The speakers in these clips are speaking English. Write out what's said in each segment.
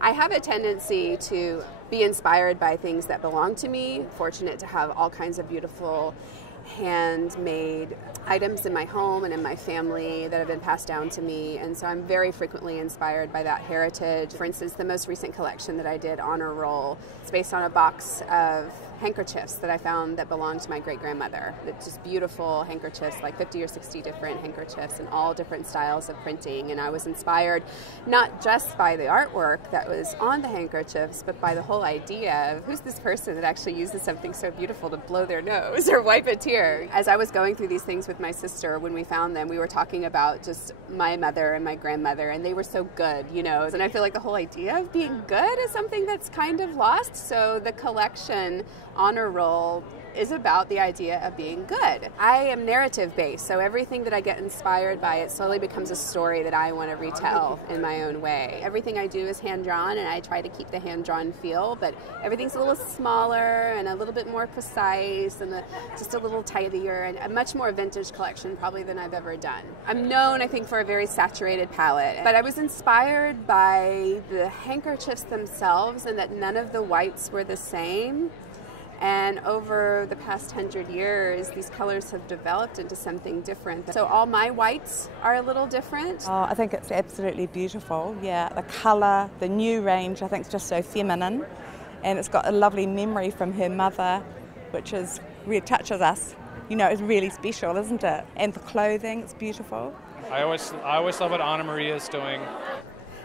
I have a tendency to be inspired by things that belong to me. Fortunate to have all kinds of beautiful handmade items in my home and in my family that have been passed down to me, and so I'm very frequently inspired by that heritage. For instance, the most recent collection that I did, Honor Roll, it's based on a box of handkerchiefs that I found that belonged to my great-grandmother. It's just beautiful handkerchiefs, like 50 or 60 different handkerchiefs in all different styles of printing, and I was inspired not just by the artwork that was on the handkerchiefs, but by the whole idea of who's this person that actually uses something so beautiful to blow their nose or wipe a tear. As I was going through these things with my sister, when we found them, we were talking about just my mother and my grandmother, and they were so good, you know, and I feel like the whole idea of being good is something that's kind of lost. So the collection Honor Roll is about the idea of being good. I am narrative based, so everything that I get inspired by, it slowly becomes a story that I want to retell in my own way. Everything I do is hand-drawn, and I try to keep the hand-drawn feel, but everything's a little smaller and a little bit more precise and just a little tidier, and a much more vintage collection probably than I've ever done. I'm known, I think, for a very saturated palette, but I was inspired by the handkerchiefs themselves and that none of the whites were the same. And over the past 100 years, these colors have developed into something different. So all my whites are a little different. Oh, I think it's absolutely beautiful. Yeah, the colour, the new range, I think it's just so feminine. And it's got a lovely memory from her mother, which really touches us. You know, it's really special, isn't it? And the clothing, it's beautiful. I always love what Anna Maria is doing.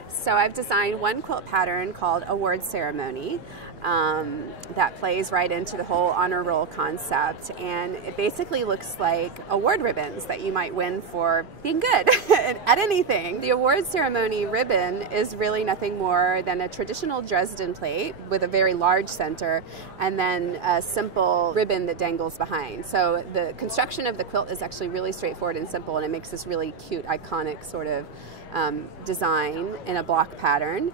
So I've designed one quilt pattern called Award Ceremony that plays right into the whole honor roll concept, and it basically looks like award ribbons that you might win for being good at anything. The award ceremony ribbon is really nothing more than a traditional Dresden plate with a very large center and then a simple ribbon that dangles behind. So the construction of the quilt is actually really straightforward and simple, and it makes this really cute, iconic sort of design in a block pattern.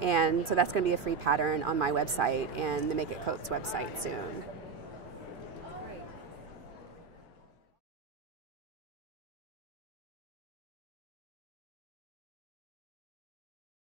And so that's going to be a free pattern on my website and the Make It Coats website soon.